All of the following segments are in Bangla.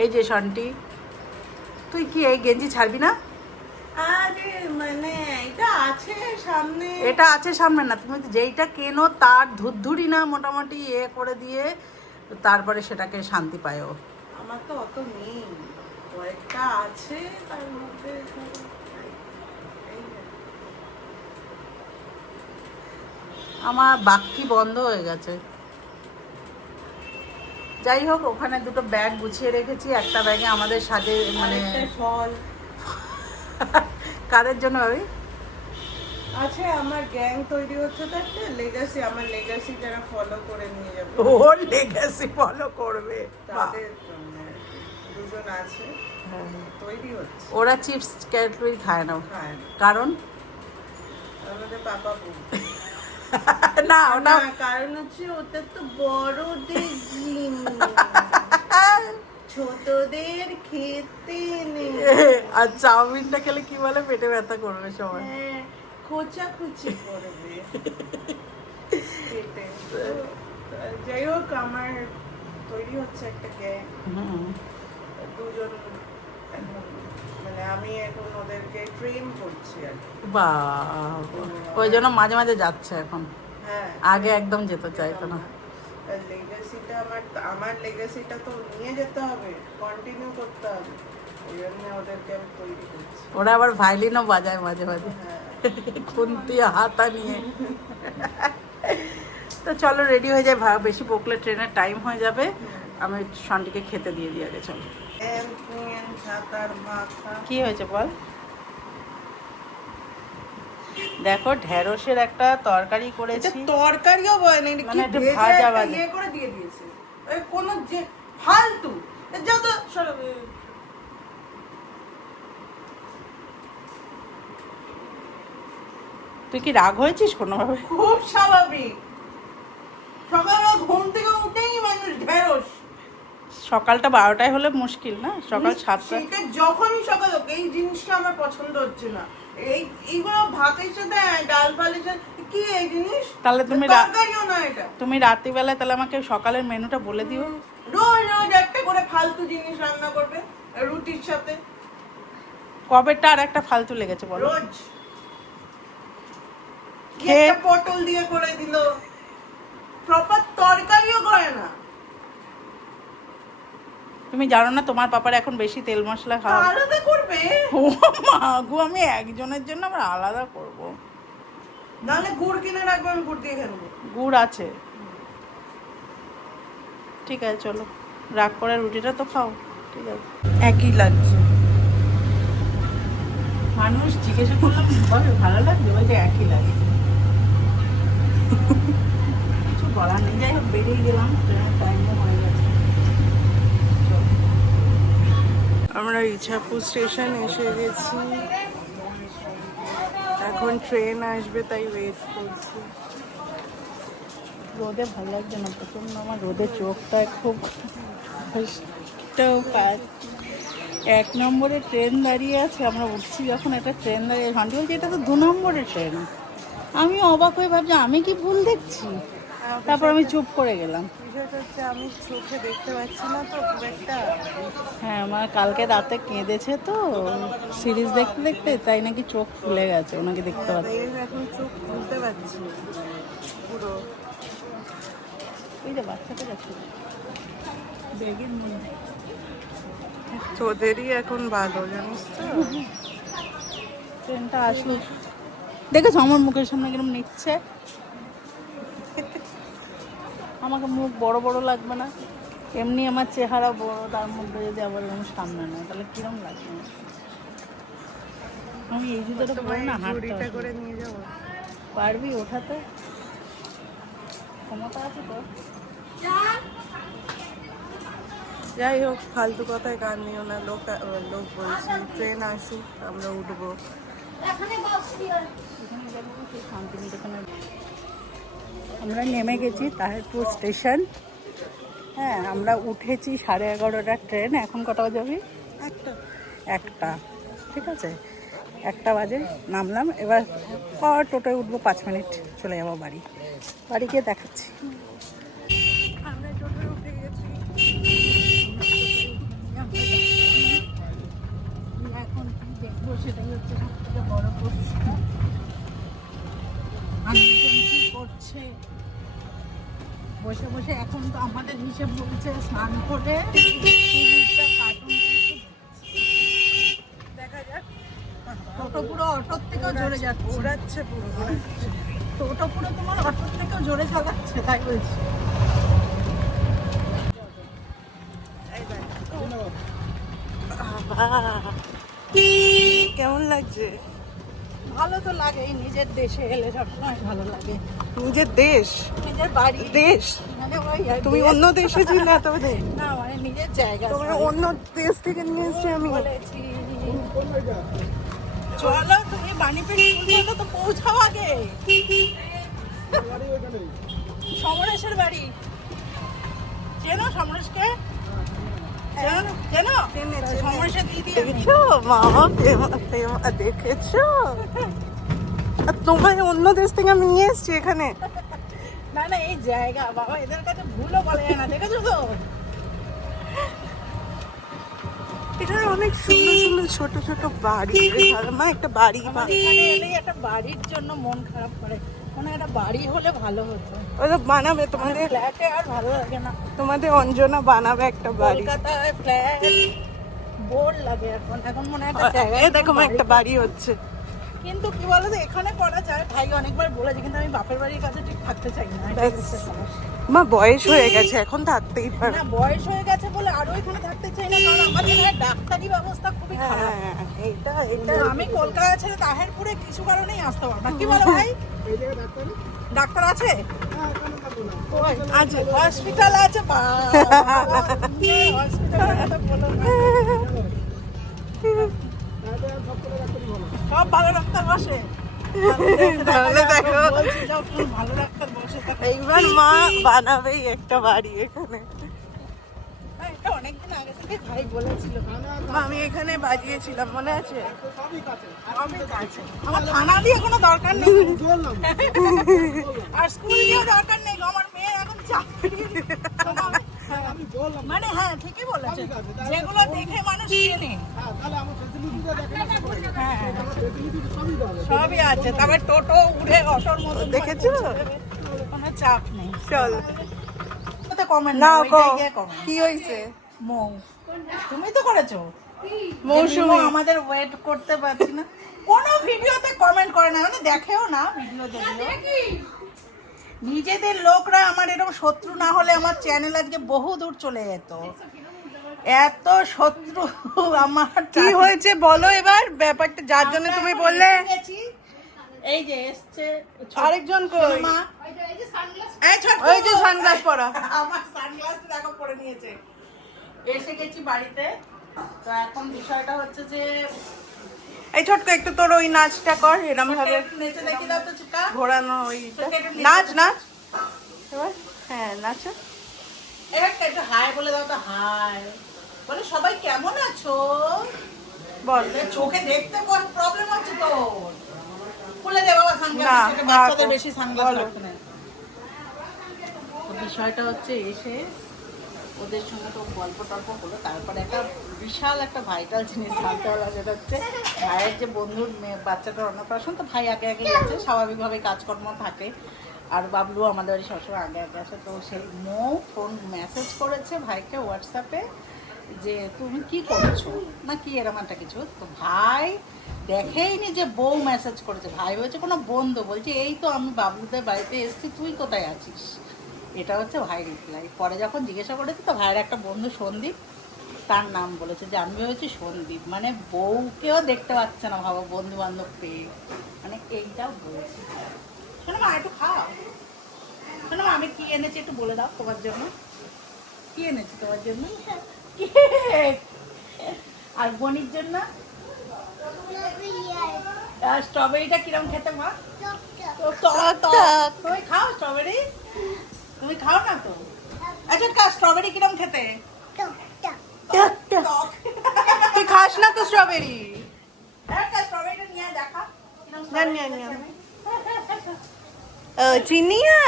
এই যে শান্তি, তুই কি এই গেঞ্জি ছাড়বি না? আরে মানে এটা আছে সামনে, এটা আছে সামনে না, তুমি যেইটা কেনো তার ধুরধুরি না মোটামুটি করে দিয়ে তারপরে সেটাকে শান্তি পায়ও। আমার তো অত নেই, কয়েকটা আছে তার মধ্যে। আমার বাক্কি বন্ধ হয়ে গেছে। যাই হোক, ওখানে দুটো ব্যাগ গুছিয়ে রেখেছি। একটা ব্যাগে আমাদের সাজে মানে ফল কাদের জন্য ভাবি আছে, আমার গ্যাং তৈরি হচ্ছে তো একটা লেগাসি, আমার লেগাসি যারা ফলো করে নিয়ে যাবে, ওর লেগাসি ফলো করবে তাদের জন্য দুজন আছে তৈরি হচ্ছে। ওরা চিপস ক্যাটরি খায় না, হ্যাঁ, কারণ আমাদের পাপা বউ না ওটা কারণ হচ্ছে ওটা তো বড়দের জিনিস, ছোটদের খেতে নেই। আর চাউমিনটা খেলে কি বলে, পেটে ব্যথা করবে সবাই। হ্যাঁ, খোঁচাখুচি করবে পেটে। যাই হোক, আমার তৈরি হচ্ছে একটা গ্যাং, দুজন এখন, মানে আমি এখন ওদেরকে ট্রেন করছি আর কি। বাহ, ওই জন্য মাঝে মাঝে যাচ্ছে এখন, হ্যাঁ, আগে একদম যেতে চাইতো না। লেগাসিটা আমার লেগাসিটা তো নিয়ে যেতে হবে, কন্টিনিউ করতে হবে, ওই জন্য ওদেরকে আমি তৈরি করছি। ওরা আবার ভাইলিনও বাজায় মাঝে মাঝে, হ্যাঁ, খুন্তি হাতা নিয়ে। তো চলো রেডি হয়ে যায়, বেশি বকলে ট্রেনের টাইম হয়ে যাবে। আমি শান্তিকে খেতে দিয়ে দিই আগে। চলো, কি হয়েছে বল। দেখো ঢেঁড়সের একটা তরকারি করেছি, তরকারিও বলে না, মানে একটু ভাজা ভাজা ইয়ে করে দিয়ে দিয়েছে, কোন যে ফালতু। যাও তো সরো। তুই কি রাগ হয়েছিস কোনোভাবে? খুব স্বাভাবিক, সকালবেলা ঘুম থেকে উঠেই মানুষ ঢেঁড়স। সকালটা 12টায় হলে মুশকিল না, সকাল 7টা। যখনই সকাল হোক, এই জিনিসটা আমার পছন্দ হচ্ছে না। এইগুলো ভাতের সাথে ডাল ফালের সাথে কি এই জিনিস, তাহলে তুমি রাত্রিবেলায় তাহলে আমাকে সকালের মেনুটা বলে দিও। রোজ রোজ একটা করে ফালতু জিনিস রান্না করবে রুটির সাথে। কবেটা আর একটা ফালতু লেগেছে বলো? রোজ একটা পটল দিয়ে করে দিল, প্রপার তরকারিও করে না। তুমি জানো না তোমার পাপার এখন বেশি তেল মশলা খাওয়া। আলাদা করবে? ও মা গো, আমি একজনের জন্য আমরা আলাদা করব। নাহলে গুড় কিনে রাখবো, আমি গুড় দিয়ে খাবো। গুড় আছে, ঠিক আছে চলো, রাগ করে রুটিটা তো খাও। ঠিক আছে, একই লাগছে। মানুষ জিজ্ঞাসা করলাম ভালো লাগবে, ওই যে একই লাগছে, কিছু বলার নেই। যাই হোক, বেরিয়ে গেলাম, ট্রেনের টাইমও হয়ে গেছে। আমরা ইছাপুর স্টেশন এসে গেছি, এখন ট্রেন আসবে তাই ওয়েট করছি। রোদে ভালো লাগছে না প্রচন্ড, আমার রোদে চোখটা খুব কাজ। 1 নম্বরে ট্রেন দাঁড়িয়ে আছে, আমরা উঠছি যখন একটা ট্রেন দাঁড়িয়ে, ভান্ডি বলছি এটা তো 2 নম্বরের ট্রেন। আমি অবাক হয়ে ভাবছি আমি কি ভুল দেখছি, তারপর আমি চুপ করে গেলাম। বিষয়টা হচ্ছে আমি চোখে দেখতে পাচ্ছি না তো খুব একটা। হ্যাঁ, আমার কালকে রাতে কেঁদেছে তো সিরিজ দেখতে দেখতে, তাই নাকি চোখ ফুলে গেছে, ওনাকে দেখতে পাচ্ছি। এখন চোখ খুলতে পারছি পুরো। ওই যে বাচ্চাটা যাচ্ছে ব্যাগের মধ্যে। তোদেরই এখন ভালো, জানিস তো। ট্রেনটা আসলো, দেখেছো আমার মুখের সামনে কিরকম নিচ্ছে। আমাকে মুখ বড় বড় লাগবে না, এমনি আমার চেহারা বড়, তার মধ্যে যদি আবার এরকম সামনে নেয় তাহলে কিরম লাগবে। আমি এই জুতোটা পরে না হাঁটতে করে নিয়ে যাবো, পারবি ওঠাতে, ক্ষমতা আছে তো। যাই হোক, ফালতু কথায় কান নিও না। লোক বলছি ট্রেন আসুক, আমরা উঠবো। আমরা নেমে গেছি তাহিরপুর স্টেশন। হ্যাঁ, আমরা উঠেছি 11:30টার ট্রেন। এখন কটা বাজে হবে? একটা, ঠিক আছে, 1টা বাজে নামলাম। এবার টোটোয় উঠবো, 5 মিনিট চলে যাবো বাড়ি। বাড়ি গিয়ে দেখাচ্ছি। আমরা টোটোয় উঠে গেছি, বসে বসে বসে এখন তো আমাদের হিসেব বলছে স্নান করে কার্টুন দেখা যাক। টোটো পুরো অটোর থেকেও জোরে যাচ্ছে, উড়াচ্ছে পুরো উড়াচ্ছে। টোটো পুরো তোমার অটোর থেকেও জোরে চালাচ্ছে, তাই বলছি। কেমন লাগছে? ভালো তো লাগেই, নিজের দেশে এলে সবসময় ভালো লাগে। নিজের দেশ, নিজের বাড়ি, দেশ মানে ওই আর তুমি দেশ। অন্য দেশে ছিলে তবে না মানে নিজের জায়গা, তোমার অন্য দেশ থেকে নিয়ে এসছি আমি। বলেছি চলো তুমি বাণীপীঠ স্কুল তো পৌঁছাও আগে। সমরেশের বাড়ি চেনো? সমরেশকে চেনো? সমরেশের দিদি আমি। দেখেছো মামা, প্রেমা দেখেছো? আর তোমার অন্য দেশ থেকে আমি নিয়ে এসছি এখানে। না না এই জায়গা বাবা, এদের কাছে ভুলও বলে যায় না, দেখেছো তো? এখানে অনেক সুন্দর সুন্দর ছোট ছোট বাড়ি। মা একটা বাড়ি আমাদের এখানে এলেই একটা বাড়ির জন্য মন খারাপ করে, মানে একটা বাড়ি হলে ভালো হতো। ওরা বানাবে তোমাদের, ফ্ল্যাটে আর ভালো লাগে না। তোমাদের অঞ্জনা বানাবে একটা বাড়ি। কলকাতায় ফ্ল্যাট বোর লাগে এখন, এখন মনে হয় একটা জায়গায় এ দেখো মা একটা বাড়ি হচ্ছে। কিন্তু কি বলতো এখানে করা যায়, ভাই অনেকবার বলেছে, কিন্তু আমি বাপের বাড়ির কাছে ঠিক থাকতে চাই না, এটাই হচ্ছে সমস্যা। মা বয়স হয়ে গেছে, এখন থাকতেই পারে। না বয়স হয়ে গেছে বলে আরো এখানে থাকতে চাই না, কারণ আমাদের এখানে ডাক্তারি ব্যবস্থা খুবই খারাপ। হ্যাঁ এটা এটা তো আমি কলকাতা ছেড়ে তাহেরপুরে কিছু কারণেই আসতে পারবো না। কি বলো ভাই? ডাক্তার আছে? আছে। হসপিটাল আছে, সব ভালো ডাক্তার বসে। তাহলে দেখো বলছি যাও, তুমি ভালো ডাক্তার বসে থাকে। এইবার মা বানাবেই একটা বাড়ি এখানে। এটা অনেকদিন আগে থেকে ভাই বলেছিল। মা আমি এখানে বাজিয়েছিলাম, মনে আছে? আমার থানা দিয়ে কোনো দরকার নেই, আর স্কুল দিয়ে দরকার নেই। আমার মেয়ে এখন চাকরি, মানে হ্যাঁ ঠিকই বলেছে, যেগুলো দেখে মানুষ চেনে। হ্যাঁ সবই আছে, তবে টোটো উড়ে অটোর মতো দেখেছো? কোনো চাপ নেই। চল কমেন্ট না না, কি হয়েছে? মৌ তুমি তো করেছো। মৌসুমী আমাদের ওয়েট করতে পারছি না, কোনো ভিডিওতে কমেন্ট করে না, মানে দেখেও না ভিডিও দেখলেও। নিজেদের লোকরা আমার এরকম শত্রু না হলে আমার চ্যানেল আজকে বহু দূর চলে যেত। এত শত্রু আমার। কি হয়েছে বলো এবার ব্যাপারটা, যার জন্য তুমি বললে। এই যে এসছে আরেকজন কই? মা ওই যে সানগ্লাস পরা। আমার সানগ্লাস দেখো পরে নিয়েছে। এসে গেছি বাড়িতে, তো এখন বিষয়টা হচ্ছে যে এই ছোট্ট একটু তোর ওই নাচটা কর, এরম ভাবে নেচে দেখি দাও তো চুকা। ঘোরানো ওইটা। নাচ নাচ এবার, হ্যাঁ নাচো। একটা একটু হাই বলে দাও তো, হাই বলে সবাই কেমন আছো বল। চোখে দেখতে কোন প্রবলেম হচ্ছে তো? খুলে দে বাবা না, সানগ্লাস, বাচ্চাদের রাখো। বেশি সানগ্লাস বলো। রাখতে নেই। তো বিষয়টা হচ্ছে এসে ওদের সঙ্গে তো গল্প টল্প হলো, তারপরে একটা বিশাল একটা ভাইটাল জিনিস জানতে হলো, যেটা হচ্ছে ভাইয়ের যে বন্ধুর মেয়ে বাচ্চাটার অন্নপ্রাশন। তো ভাই আগে আগে গেছে, স্বাভাবিকভাবে কাজকর্ম থাকে, আর বাবলু আমাদের বাড়ি সবসময় আগে আগে আসে। তো সেই মৌ ফোন মেসেজ করেছে ভাইকে হোয়াটসঅ্যাপে যে তুমি কি করছো না কি এরকম একটা কিছু। তো ভাই দেখেইনি যে বউ মেসেজ করেছে, ভাই হয়েছে কোনো বন্ধু, বলছে এই তো আমি বাবলুদের বাড়িতে এসেছি, তুই কোথায় আছিস। এটা হচ্ছে ভাই রিপ্লাই। পরে যখন জিজ্ঞাসা করেছি তো ভাইয়ের একটা বন্ধু সন্দীপ, তার নাম বলেছে যে আমি হয়েছি সন্দীপ, মানে বউকেও দেখতে পাচ্ছে না, ভাবো বন্ধু বান্ধব পেয়ে, মানে এইটাও বলেছে। শোনো মা একটু খাও, শোনো মা আমি কি এনেছি একটু বলে দাও তোমার জন্য। কি এনেছি তোমার জন্য? কেক। আর বনির জন্য স্ট্রবেরিটা কিরম খেতে মা? তুমি খাও স্ট্রবেরি? তুমি খাও না তো? আচ্ছা স্ট্রবেরি কিরম খেতে? তুই খাস না তো স্ট্রবেরি? স্ট্রবেরিটা নিয়ে দেখা চিনিয়া।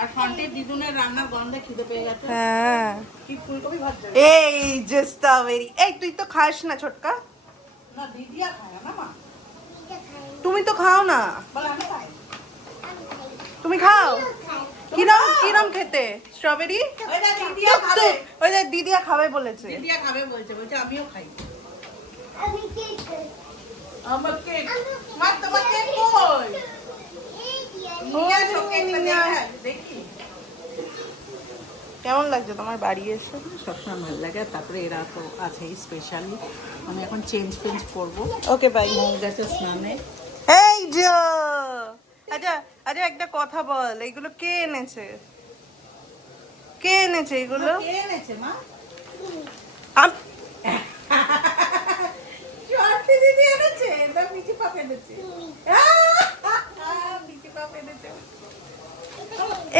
আর ফন্টের দিদুনের রান্নার গন্ধে খিদে পেয়ে গেছে। হ্যাঁ কি ফুলকপি ভাজছে? এই যে স্ট্রবেরি। এই তুই তো খাস না ছোটকা? না দিদিয়া খায় না মা। তুমি তো খাও না। বলে আমি খাই। তুমি খাও। কিরম কিরম খেতে স্ট্রবেরি? ওই যে দিদিয়া খাবে বলেছে। দিদিয়া খাবে বলছে, বলছে আমিও খাই। আমি কেক খাই। আমার কেক, মা তোমার কেক কই? নিয়ে আসো কেকটা দেখি। কেমন লাগছে তোমার বাড়ি এসে? সবসময় ভালো লাগে, তারপরে এরা তো আছেই স্পেশালি। আমি এখন চেঞ্জ করবো। Okay bye. মৌ গেছে স্নানে। এই যে আচ্ছা আচ্ছা একটা কথা বল, এইগুলো কে এনেছে? কে এনেছে এগুলো? কে এনেছে মা? আম- চটকি দিদি এনেছে, এটা মিচি পাপ এনেছে। মিচি পাপ এনেছে।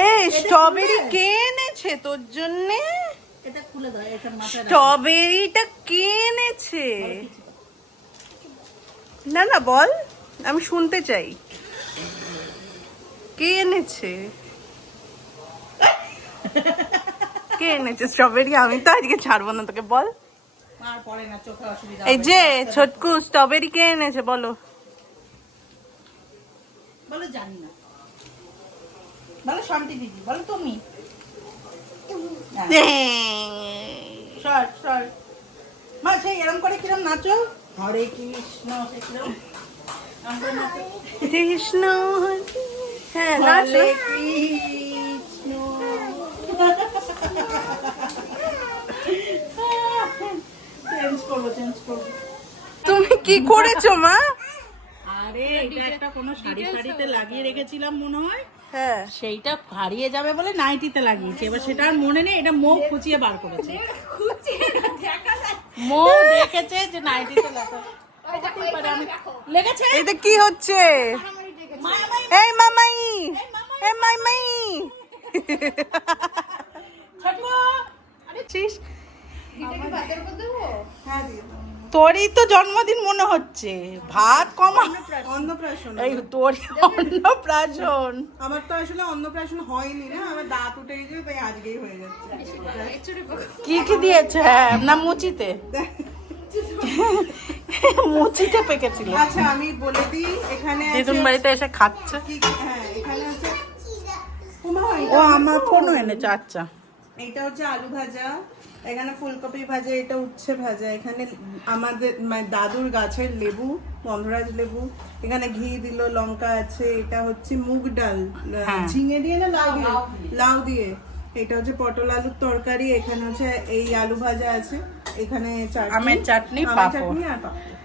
এই স্ট্রবেরি কে এনেছে তোর জন্য? এটা খুলে দাও, এটা মাথায় রাখো। স্ট্রবেরিটা কে এনেছে? না না বল, আমি শুনতে চাই। কে এনেছে? কে এনেছে স্ট্রবেরি? আমি তো আজকে ছাড়বো না তোকে, বল। আর পরে না, চোখে অসুবিধা এই হবে। যে ছোটকু, স্ট্রবেরি কে এনেছে বলো? বলো জানি না। বলো শান্তি দিদি, বলো তুমি। সর সর মা, সেই এরম করে কিরম নাচো, হরে কৃষ্ণ, সে কিরম আমরা নাচো। কৃষ্ণ হ্যাঁ নাচ হরে কৃষ্ণ। চেঞ্জ করবো। তুমি কি করেছো মা? আরে এটা একটা কোনো শাড়িতে লাগিয়ে রেখেছিলাম মনে হয়, হ্যাঁ সেইটা হারিয়ে যাবে বলে নাইটিতে লাগিয়েছি। এবার সেটা আর মনে নেই, এটা মৌ খুঁচিয়ে বার করেছে। মৌ দেখেছে যে নাইটিতে লেগেছে। এটা কি হচ্ছে? এই মামাই, এই মামাই। চিস, তোরই তো জন্মদিন মনে হচ্ছে, ভাত কমা। অন্নপ্রাশন, এই তোর অন্নপ্রাশন। আমার তো আসলে অন্নপ্রাশন হয়নি না, আমার দাঁত উঠে গেছে, তাই আজকেই হয়ে যাচ্ছে। কি কি দিয়েছে? হ্যাঁ না মুচিতে, মুচিতে পেকেছিল। আচ্ছা আমি বলে দিই, এখানে দিদুন বাড়িতে এসে খাচ্ছে। হ্যাঁ এখানে আছে, ও আমার ফোনও এনেছে। আচ্ছা এইটা হচ্ছে আলু ভাজা, এখানে ফুলকপি ভাজা, এটা উচ্ছে ভাজা, এখানে আমাদের মানে দাদুর গাছের লেবু, গন্ধরাজ লেবু, এখানে ঘি দিল, লঙ্কা আছে, এটা হচ্ছে মুগ ডাল, হ্যাঁ। ঝিঙে দিয়ে না লাউ দিয়ে, এটা হচ্ছে পটল আলুর তরকারি, এখানে হচ্ছে এই আলু ভাজা আছে, এখানে আমের চাটনি, আমের পাঁপড়। চাটনি আর পাঁপড়।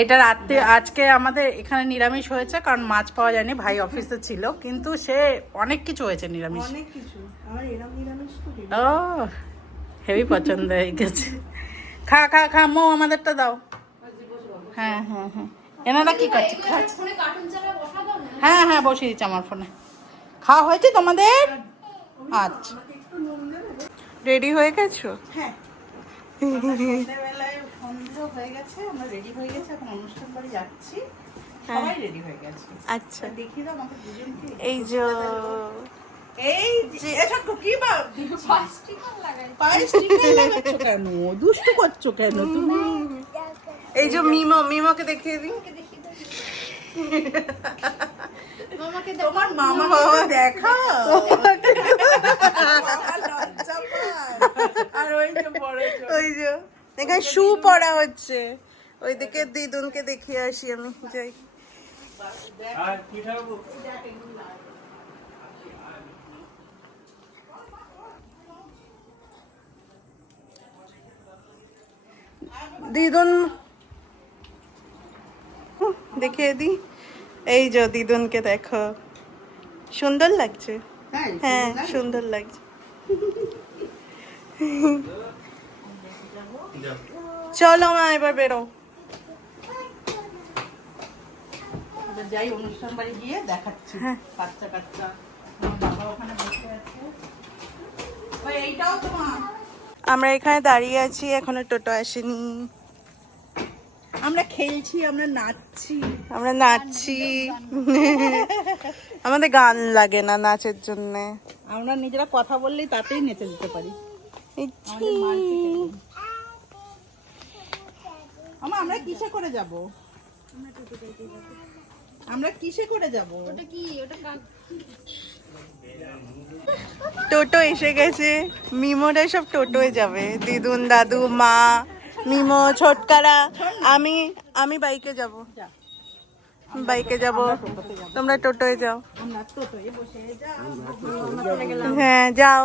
এটা রাত্রে আজকে আমাদের এখানে নিরামিষ হয়েছে, কারণ মাছ পাওয়া যায়নি, ভাই অফিসে ছিল, কিন্তু সে অনেক কিছু হয়েছে নিরামিষ। অনেক কিছু, আমার এরকম নিরামিষ তো ও হেভি পছন্দ হয়ে গেছে। খা খা খা, মো আমাদেরটা দাও। হ্যাঁ হ্যাঁ হ্যাঁ, এনারা কি করছে? হ্যাঁ হ্যাঁ বসিয়ে দিচ্ছি আমার ফোনে। খাওয়া হয়েছে তোমাদের? আচ্ছা রেডি হয়ে গেছো? হ্যাঁ সন্ধ্যেবেলায় সন্ধ্যা হয়ে গেছে, আমরা রেডি হয়ে গেছি, এখন অনুষ্ঠান বাড়ি যাচ্ছি, সবাই রেডি হয়ে গেছে। আচ্ছা দেখিয়ে দাও আমাকে দুজনকে। এই যে এই যে এটা কি বা পায়ে স্টিকার লাগাচ্ছো কেন? দুষ্টু করছো কেন তুমি? এই যে মিমো, মিমোকে দেখিয়ে দিই। তোমার মামা বাবা দেখা আর ওই যে বড় ওই যে এখানে শু পরা হচ্ছে, ওইদিকে দিদুনকে দেখিয়ে আসি আমি, যাই। দিদুন দেখিয়ে দি, এই যে দিদুনকে দেখো, সুন্দর লাগছে। হ্যাঁ সুন্দর লাগছে। চলো মা এবার বেরো। যাই অনুষ্ঠান বাড়ি গিয়ে দেখাচ্ছি। হ্যাঁ। বাচ্চা কাচ্চা আমার বাবা ওখানে বসে আছে। ওই এইটাও তোমার। আমরা এখানে দাঁড়িয়ে আছি, এখনো টোটো আসেনি। আমরা খেলছি, আমরা নাচছি। আমরা নাচছি। আমাদের গান লাগে না নাচের জন্য। আমরা নিজেরা কথা বললেই তাতেই নেচে দিতে পারি। আমরা কিসে করে যাব? আমরা কিসে করে যাব? ওটা কি ওটা টোটো এসে গেছে, মিমোরা সব টোটোয় যাবে, দিদুন দাদু মা মিমো ছোটকারা, আমি বাইকে যাব, তোমরা টোটোয় যাও। হ্যাঁ যাও।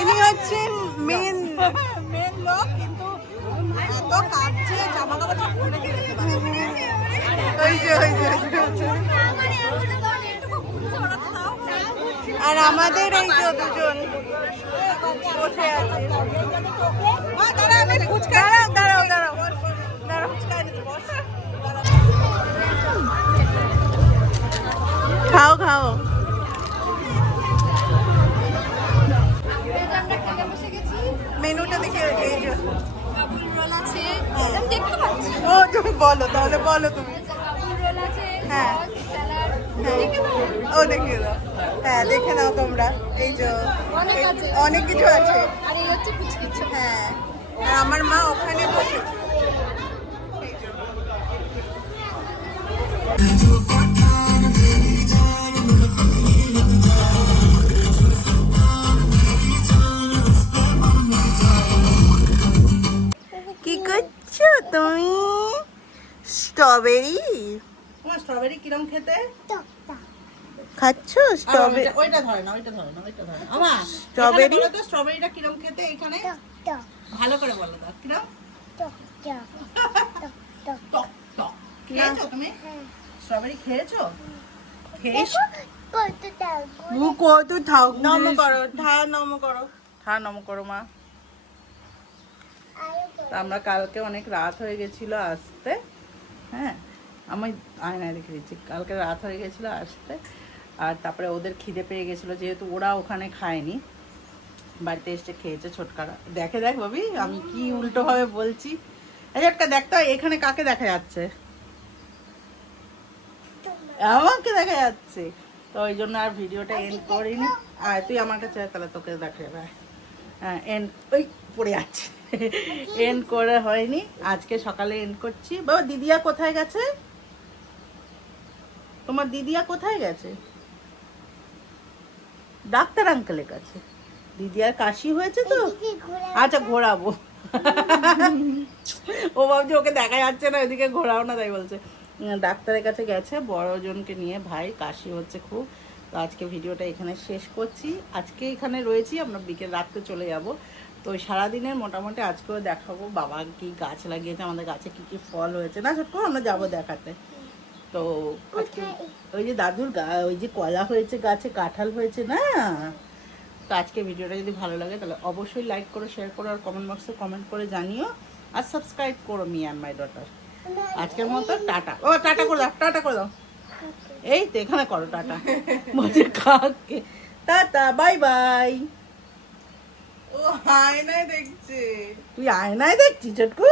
ইনি হচ্ছেন মেন লোক, কিন্তু এত কাঁদছে, জামা কাপড় সব খুলে রেখে আর আমাদের এই যে দুজন বসে আছে। দাঁড়াও খাও মেনুটা দেখে এই যে কাবুল রোল আছে, দেখতে পাচ্ছি ও তুমি বলো, তাহলে বলো তুমি। কাবুল রোল আছে, হ্যাঁ। স্যালাড, ও দেখিয়ে দাও। হ্যাঁ দেখে নাও তোমরা, এই যে অনেক আছে। অনেক কিছু আছে। আর এই হচ্ছে কুচকিচ্ছ। হ্যাঁ, আর আমার মা ওখানে বসে। কি করছো তুমি? স্ট্রবেরি? তোমার স্ট্রবেরি কিরম খেতে? খাচ্ছ স্ট্রবেরি? ওইটা ধরে না। আমা স্ট্রবেরি, বলো তো স্ট্রবেরিটা কিরম খেতে এখানে? ভালো করে বলো দাও, কিরম? টক। খেয়েছো তুমি? স্ট্রবেরি খেয়েছো? খেয়েছো? কত থাক, নম করো মা। তা আমরা কালকে অনেক রাত হয়ে গেছিল আসতে। হ্যাঁ, আমি আয়নায় রেখে দিচ্ছি। কালকে রাত হয়ে গেছিলো আসতে, আর তারপরে ওদের খিদে পেয়ে গেছিলো, যেহেতু ওরা ওখানে খায়নি, বাড়িতে এসে খেয়েছে ছোটকারা। দেখ ভাবি আমি কি উল্টো ভাবে বলছি। এই একটা দেখতো এখানে কাকে দেখা যাচ্ছে? আমাকে দেখা যাচ্ছে। তো ওই জন্য আর ভিডিওটা এন্ড করিনি। আর তুই আমার কাছে তাহলে তোকে দেখা যাবে। হ্যাঁ, এন্ড ওই পড়ে যাচ্ছে, এন্ড করে হয়নি। আজকে সকালে এন্ড করছি। বাবা দিদিয়া কোথায় গেছে? তোমার দিদিয়া কোথায় গেছে? ডাক্তার আঙ্কেলের কাছে। দিদিয়ার কাশি হয়েছে তো, আচ্ছা ঘোরাবো। ও ভাবছে ওকে দেখা যাচ্ছে না, ওইদিকে ঘোরাও না, তাই বলছে। ডাক্তারের কাছে গেছে বড়জনকে নিয়ে, ভাই কাশি হচ্ছে খুব। তো আজকে ভিডিওটা এখানে শেষ করছি। আজকে এখানে রয়েছি, আমরা বিকেল রাত্রে চলে যাব। তো সারাদিনের মোটামুটি আজকেও দেখাবো বাবা কি গাছ লাগিয়েছে, আমাদের গাছে কি কি ফল হয়েছে না ছোট্ট, আমরা যাবো দেখাতে। তো আজকে ওই যে দাদুর ওই যে কলা হয়েছে গাছে, কাঁঠাল হয়েছে না। তো আজকে ভিডিওটা যদি ভালো লাগে তাহলে অবশ্যই লাইক করো, শেয়ার করো, আর কমেন্ট বক্সে কমেন্ট করে জানিও, আর সাবস্ক্রাইব করো মি অ্যান্ড মাই ডটার। আজকের মতো টাটা। ও টাটা করে দাও। এই তো এখানে করো টাটা। বলছে কাকে টাটা, বাই বাই। ও আয়নায় দেখছে। তুই আয়নায় দেখছিস চটকু?